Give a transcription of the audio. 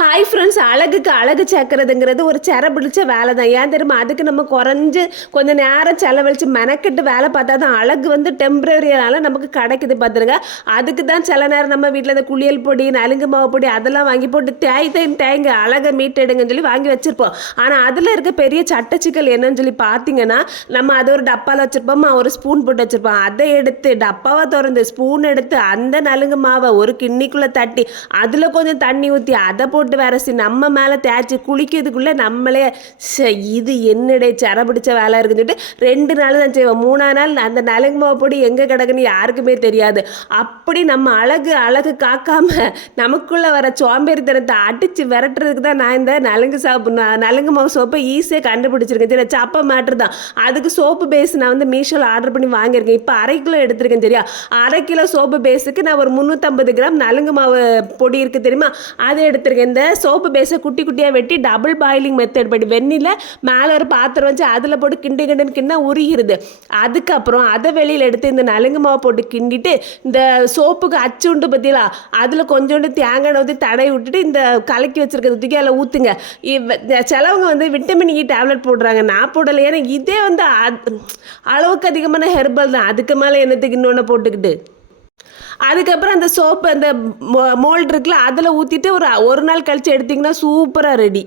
Hi friends அழகுக்கு அழகு சேர்க்கறதுங்கிறது ஒரு செர பிடிச்ச வேலை தான் ஏன் தெரியுமா? அதுக்கு நம்ம குறைஞ்சு கொஞ்சம் நேரம் செலவழித்து மெனக்கெட்டு வேலை பார்த்தா தான் அழகு வந்து டெம்பரரியால நமக்கு கிடைக்குது பார்த்துருங்க அதுக்கு தான் சில நேரம் நம்ம வீட்டில் இந்த குளியல் பொடி நலுங்கு மாவு பொடி அதெல்லாம் வாங்கி போட்டு தேய் தேய் தேய்ங்க அழகை மீட்டெடுங்கன்னு சொல்லி வாங்கி வச்சுருப்போம். ஆனால் அதில் இருக்க பெரிய சட்டச்சிக்கல் என்னன்னு சொல்லி பார்த்தீங்கன்னா நம்ம அதை ஒரு டப்பாவில் வச்சுருப்போமா ஒரு ஸ்பூன் போட்டு வச்சுருப்போம். அதை எடுத்து டப்பாவை திறந்து ஸ்பூன் எடுத்து அந்த நலுங்கு மாவை ஒரு கிண்ணிக்குள்ளே தட்டி அதில் கொஞ்சம் தண்ணி ஊற்றி அதை போட்டு வரசி நம்ம மேலே தேய்ச்சி குளிக்கிறதுக்குள்ளே நம்மளே இது என்னடே சர பிடிச்ச வேலை இருக்குன்னு சொல்லிட்டு ரெண்டு நாள் தான் செய்வோம். மூணாவது நாள் அந்த நலங்கு மாவு பொடி எங்கே கிடக்குன்னு யாருக்குமே தெரியாது. அப்படி நம்ம அழகு அழகு காக்காம நமக்குள்ளே வர சோம்பேறித்தனத்தை அடித்து விரட்டுறதுக்கு தான் நான் இந்த நலங்கு சாப்பு ந- மாவு சோப்பை ஈஸியாக கண்டுபிடிச்சிருக்கேன். சரி சப்பை மேட்ரு தான். அதுக்கு சோப்பு பேஸ் நான் வந்து மீஷோவில் ஆர்டர் பண்ணி வாங்கியிருக்கேன். இப்போ அரை கிலோ எடுத்திருக்கேன். சரியா அரை கிலோ சோப்பு பேஸுக்கு நான் ஒரு முந்நூற்றம்பது கிராம் நலுங்கு மாவு பொடி இருக்குது தெரியுமா? அதை எடுத்திருக்கேன். இந்த சோப்பு பேஸை குட்டி குட்டியாக வெட்டி டபுள் பாயிலிங் மெத்தட் படி வெந்நில மேலே ஒரு பாத்திரம் வச்சு அதில் போட்டு கிண்டு கிண்டுன்னு கிண்டா உருகிருது. அதுக்கப்புறம் அதை வெளியில் எடுத்து இந்த நலுங்கு மாவு போட்டு கிண்டிட்டு இந்த சோப்புக்கு அச்சு உண்டு பற்றிலா அதில் கொஞ்சோண்டு தேங்காய் ஊற்றி தடவி விட்டுட்டு இந்த கலக்கி வச்சுருக்கிறது தூக்கி அதில் ஊற்றுங்க சிலவங்க வந்து விட்டமின் இ டேப்லெட் போடுறாங்க. நான் போடலை. ஏன்னா இதே வந்து அளவுக்கு அதிகமான ஹெர்பல் தான். அதுக்கு மேலே என்னத்துக்கு இன்னொன்று போட்டுக்கிட்டு? அதுக்கப்புறம் அந்த சோப்பு அந்த மோல்டு இருக்குல்ல அதில் ஊற்றிட்டு ஒரு ஒரு நாள் கழித்து எடுத்திங்கன்னா சூப்பராக ரெடி